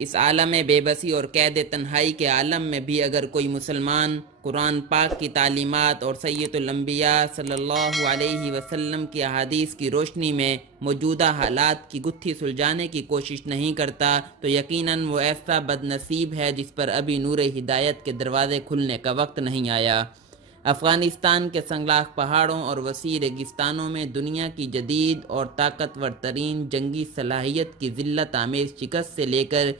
اس عالم بے بسی اور قید تنہائی کے عالم میں بھی اگر کوئی مسلمان قرآن پاک کی تعلیمات اور سید الانبیاء صلی اللہ علیہ وسلم کی احادیث کی روشنی میں موجودہ حالات کی گتھی سلجھانے کی کوشش نہیں کرتا تو یقیناً وہ ایسا بد نصیب ہے جس پر ابھی نور ہدایت کے دروازے کھلنے کا وقت نہیں آیا۔ افغانستان کے سنگلاخ پہاڑوں اور وسیع ریگستانوں میں دنیا کی جدید اور طاقتور ترین جنگی صلاحیت کی ذلت آمیز شکست سے لے کر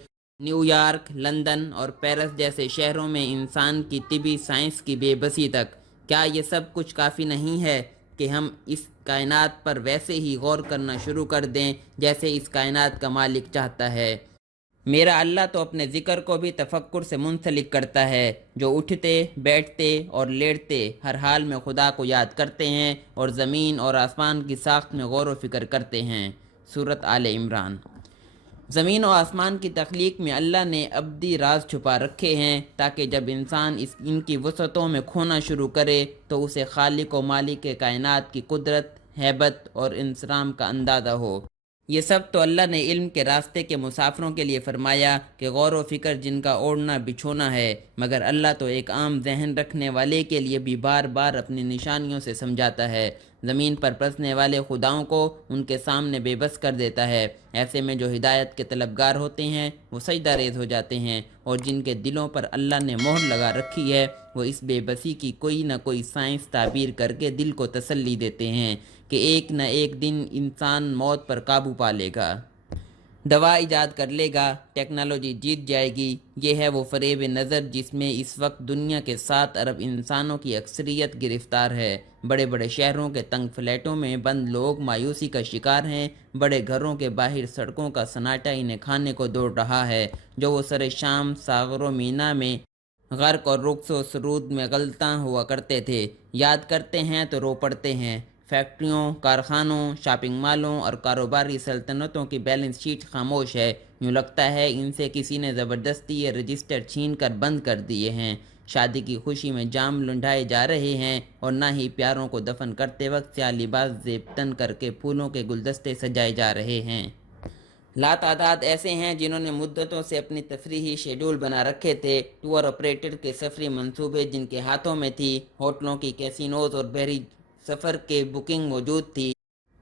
نیو یارک، لندن اور پیرس جیسے شہروں میں انسان کی طبی سائنس کی بے بسی تک، کیا یہ سب کچھ کافی نہیں ہے کہ ہم اس کائنات پر ویسے ہی غور کرنا شروع کر دیں جیسے اس کائنات کا مالک چاہتا ہے؟ میرا اللہ تو اپنے ذکر کو بھی تفکر سے منسلک کرتا ہے، جو اٹھتے بیٹھتے اور لیٹتے ہر حال میں خدا کو یاد کرتے ہیں اور زمین اور آسمان کی ساخت میں غور و فکر کرتے ہیں۔ سورۃ آل عمران۔ زمین و آسمان کی تخلیق میں اللہ نے ابدی راز چھپا رکھے ہیں تاکہ جب انسان ان کی وسعتوں میں کھونا شروع کرے تو اسے خالق و مالک کائنات کی قدرت، ہیبت اور انصرام کا اندازہ ہو۔ یہ سب تو اللہ نے علم کے راستے کے مسافروں کے لیے فرمایا کہ غور و فکر جن کا اوڑھنا بچھونا ہے، مگر اللہ تو ایک عام ذہن رکھنے والے کے لیے بھی بار بار اپنی نشانیوں سے سمجھاتا ہے۔ زمین پر پرسنے والے خداؤں کو ان کے سامنے بے بس کر دیتا ہے۔ ایسے میں جو ہدایت کے طلبگار ہوتے ہیں وہ سجدہ ریز ہو جاتے ہیں، اور جن کے دلوں پر اللہ نے مہر لگا رکھی ہے وہ اس بے بسی کی کوئی نہ کوئی سائنس تعبیر کر کے دل کو تسلی دیتے ہیں کہ ایک نہ ایک دن انسان موت پر قابو پا لے گا، دوا ایجاد کر لے گا، ٹیکنالوجی جیت جائے گی۔ یہ ہے وہ فریب نظر جس میں اس وقت دنیا کے 7 ارب انسانوں کی اکثریت گرفتار ہے۔ بڑے بڑے شہروں کے تنگ فلیٹوں میں بند لوگ مایوسی کا شکار ہیں، بڑے گھروں کے باہر سڑکوں کا سناٹا انہیں کھانے کو دوڑ رہا ہے، جو وہ سر شام ساغر و مینا میں غرق اور رقص و سرود میں غلطاں ہوا کرتے تھے۔ یاد کرتے ہیں تو رو پڑتے ہیں۔ فیکٹریوں، کارخانوں، شاپنگ مالوں اور کاروباری سلطنتوں کی بیلنس شیٹ خاموش ہے۔ یوں لگتا ہے ان سے کسی نے زبردستی یہ رجسٹر چھین کر بند کر دیے ہیں۔ شادی کی خوشی میں جام لنڈھائے جا رہے ہیں اور نہ ہی پیاروں کو دفن کرتے وقت سیاہ لباس زیب تن کر کے پھولوں کے گلدستے سجائے جا رہے ہیں۔ لاتعداد ایسے ہیں جنہوں نے مدتوں سے اپنی تفریحی شیڈول بنا رکھے تھے، ٹور آپریٹر کے سفری منصوبے جن کے ہاتھوں میں تھی، ہوٹلوں کی کیسینوز اور بحری سفر کے بکنگ موجود تھی،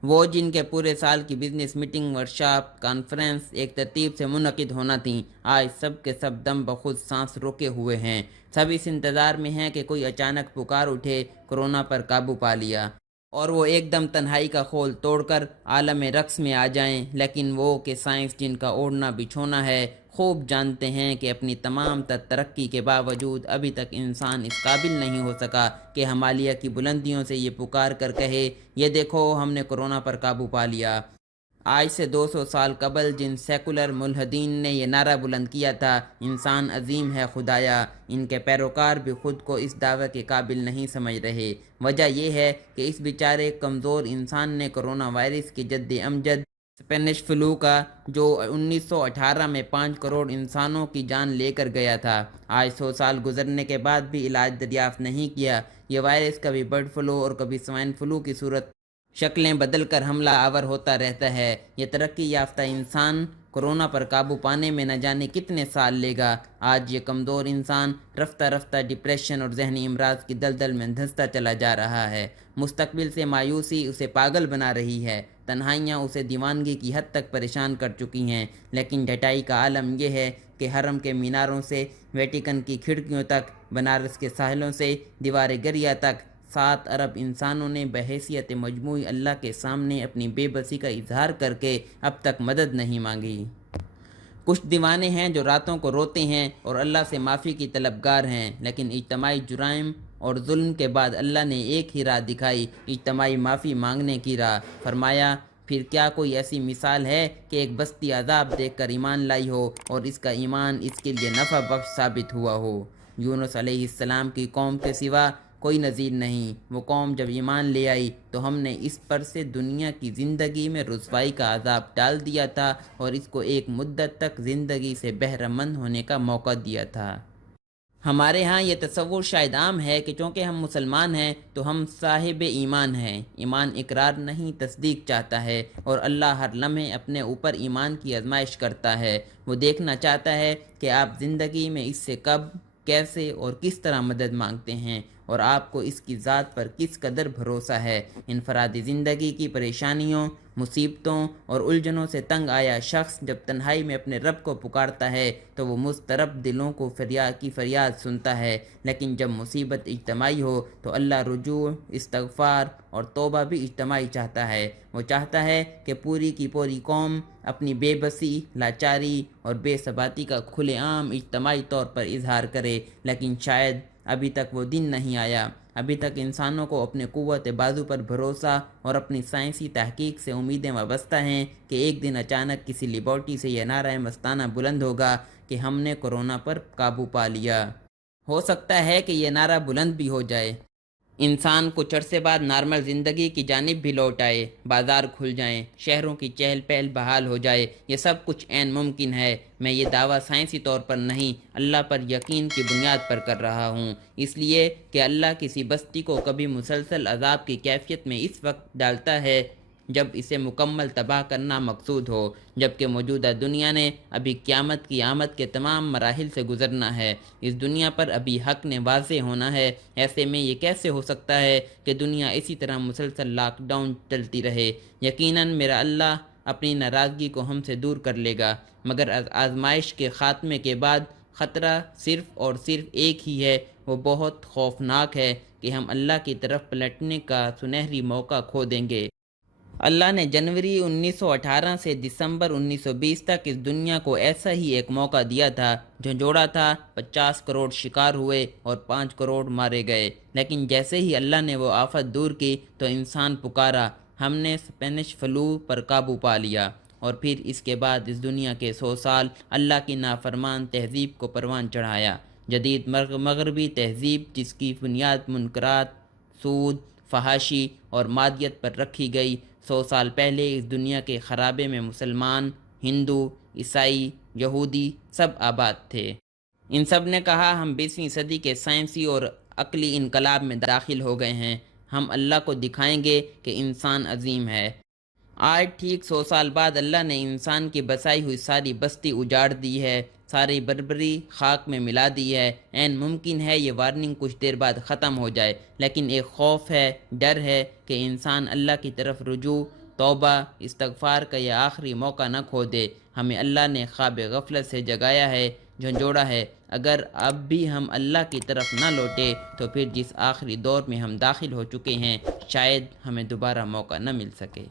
وہ جن کے پورے سال کی بزنس میٹنگ، ورکشاپ، کانفرنس ایک ترتیب سے منعقد ہونا تھیں، آج سب کے سب دم بخود سانس روکے ہوئے ہیں۔ سب اس انتظار میں ہیں کہ کوئی اچانک پکار اٹھے، کورونا پر قابو پا لیا، اور وہ ایک دم تنہائی کا خول توڑ کر عالم رقص میں آ جائیں۔ لیکن وہ کہ سائنس جن کا اوڑھنا بچھونا ہے خوب جانتے ہیں کہ اپنی تمام تر ترقی کے باوجود ابھی تک انسان اس قابل نہیں ہو سکا کہ ہمالیہ کی بلندیوں سے یہ پکار کر کہے، یہ دیکھو ہم نے کورونا پر قابو پا لیا۔ آج سے 200 سال قبل جن سیکولر ملحدین نے یہ نعرہ بلند کیا تھا، انسان عظیم ہے خدایا، ان کے پیروکار بھی خود کو اس دعوے کے قابل نہیں سمجھ رہے۔ وجہ یہ ہے کہ اس بیچارے کمزور انسان نے کرونا وائرس کی جد امجد اسپینش فلو کا، جو 1918 میں 5 کروڑ انسانوں کی جان لے کر گیا تھا، آج 100 سال گزرنے کے بعد بھی علاج دریافت نہیں کیا۔ یہ وائرس کبھی برڈ فلو اور کبھی سوائن فلو کی صورت شکلیں بدل کر حملہ آور ہوتا رہتا ہے۔ یہ ترقی یافتہ انسان کورونا پر قابو پانے میں نہ جانے کتنے سال لے گا۔ آج یہ کمزور انسان رفتہ رفتہ ڈپریشن اور ذہنی امراض کی دلدل میں دھنستا چلا جا رہا ہے۔ مستقبل سے مایوسی اسے پاگل بنا رہی ہے، تنہائیاں اسے دیوانگی کی حد تک پریشان کر چکی ہیں، لیکن ڈھٹائی کا عالم یہ ہے کہ حرم کے میناروں سے ویٹیکن کی کھڑکیوں تک، بنارس کے ساحلوں سے دیوار گریا تک، 7 ارب انسانوں نے بحیثیت مجموعی اللہ کے سامنے اپنی بے بسی کا اظہار کر کے اب تک مدد نہیں مانگی۔ کچھ دیوانے ہیں جو راتوں کو روتے ہیں اور اللہ سے معافی کی طلبگار ہیں، لیکن اجتماعی جرائم اور ظلم کے بعد اللہ نے ایک ہی راہ دکھائی، اجتماعی معافی مانگنے کی راہ۔ فرمایا، پھر کیا کوئی ایسی مثال ہے کہ ایک بستی عذاب دیکھ کر ایمان لائی ہو اور اس کا ایمان اس کے لیے نفع بخش ثابت ہوا ہو؟ یونس علیہ السلام کی قوم کے سوا کوئی نظیر نہیں۔ وہ قوم جب ایمان لے آئی تو ہم نے اس پر سے دنیا کی زندگی میں رسوائی کا عذاب ڈال دیا تھا اور اس کو ایک مدت تک زندگی سے بہرہ مند ہونے کا موقع دیا تھا۔ ہمارے ہاں یہ تصور شاید عام ہے کہ چونکہ ہم مسلمان ہیں تو ہم صاحب ایمان ہیں۔ ایمان اقرار نہیں تصدیق چاہتا ہے، اور اللہ ہر لمحے اپنے اوپر ایمان کی آزمائش کرتا ہے۔ وہ دیکھنا چاہتا ہے کہ آپ زندگی میں اس سے کب، کیسے اور کس طرح مدد مانگتے ہیں، اور آپ کو اس کی ذات پر کس قدر بھروسہ ہے۔ انفرادی زندگی کی پریشانیوں، مصیبتوں اور الجھنوں سے تنگ آیا شخص جب تنہائی میں اپنے رب کو پکارتا ہے تو وہ مضطرب دلوں کو فریاد سنتا ہے، لیکن جب مصیبت اجتماعی ہو تو اللہ رجوع، استغفار اور توبہ بھی اجتماعی چاہتا ہے۔ وہ چاہتا ہے کہ پوری کی پوری قوم اپنی بے بسی، لاچاری اور بے ثباتی کا کھلے عام اجتماعی طور پر اظہار کرے، لیکن شاید ابھی تک وہ دن نہیں آیا۔ ابھی تک انسانوں کو اپنے قوت بازو پر بھروسہ اور اپنی سائنسی تحقیق سے امیدیں وابستہ ہیں کہ ایک دن اچانک کسی لیبارٹری سے یہ نعرہ مستانہ بلند ہوگا کہ ہم نے کورونا پر قابو پا لیا۔ ہو سکتا ہے کہ یہ نعرہ بلند بھی ہو جائے، انسان کچھ عرصے بعد نارمل زندگی کی جانب بھی لوٹ آئے، بازار کھل جائیں، شہروں کی چہل پہل بحال ہو جائے۔ یہ سب کچھ عین ممکن ہے۔ میں یہ دعویٰ سائنسی طور پر نہیں، اللہ پر یقین کی بنیاد پر کر رہا ہوں، اس لیے کہ اللہ کسی بستی کو کبھی مسلسل عذاب کی کیفیت میں اس وقت ڈالتا ہے جب اسے مکمل تباہ کرنا مقصود ہو، جبکہ موجودہ دنیا نے ابھی قیامت کی آمد کے تمام مراحل سے گزرنا ہے۔ اس دنیا پر ابھی حق نے واضح ہونا ہے۔ ایسے میں یہ کیسے ہو سکتا ہے کہ دنیا اسی طرح مسلسل لاک ڈاؤن چلتی رہے؟ یقیناً میرا اللہ اپنی ناراضگی کو ہم سے دور کر لے گا، مگر آزمائش کے خاتمے کے بعد خطرہ صرف اور صرف ایک ہی ہے۔ وہ بہت خوفناک ہے کہ ہم اللہ کی طرف پلٹنے کا سنہری موقع کھو دیں گے۔ اللہ نے جنوری 1918 سے دسمبر 1920 تک اس دنیا کو ایسا ہی ایک موقع دیا تھا۔ جو جوڑا تھا 50 کروڑ شکار ہوئے اور 5 کروڑ مارے گئے، لیکن جیسے ہی اللہ نے وہ آفت دور کی تو انسان پکارا، ہم نے اسپینش فلو پر قابو پا لیا، اور پھر اس کے بعد اس دنیا کے 100 سال اللہ کی نافرمان تہذیب کو پروان چڑھایا۔ جدید مغربی تہذیب جس کی بنیاد منکرات، سود، فحاشی اور مادیت پر رکھی گئی، 100 سال پہلے اس دنیا کے خرابے میں مسلمان، ہندو، عیسائی، یہودی سب آباد تھے۔ ان سب نے کہا ہم 20ویں صدی کے سائنسی اور عقلی انقلاب میں داخل ہو گئے ہیں، ہم اللہ کو دکھائیں گے کہ انسان عظیم ہے۔ آج ٹھیک 100 سال بعد اللہ نے انسان کی بسائی ہوئی ساری بستی اجاڑ دی ہے، ساری بربری خاک میں ملا دی ہے۔ عین ممکن ہے یہ وارننگ کچھ دیر بعد ختم ہو جائے، لیکن ایک خوف ہے، ڈر ہے کہ انسان اللہ کی طرف رجوع، توبہ، استغفار کا یہ آخری موقع نہ کھو دے۔ ہمیں اللہ نے خواب غفلت سے جگایا ہے، جھنجھوڑا ہے۔ اگر اب بھی ہم اللہ کی طرف نہ لوٹے تو پھر جس آخری دور میں ہم داخل ہو چکے ہیں شاید ہمیں دوبارہ موقع نہ مل سکے۔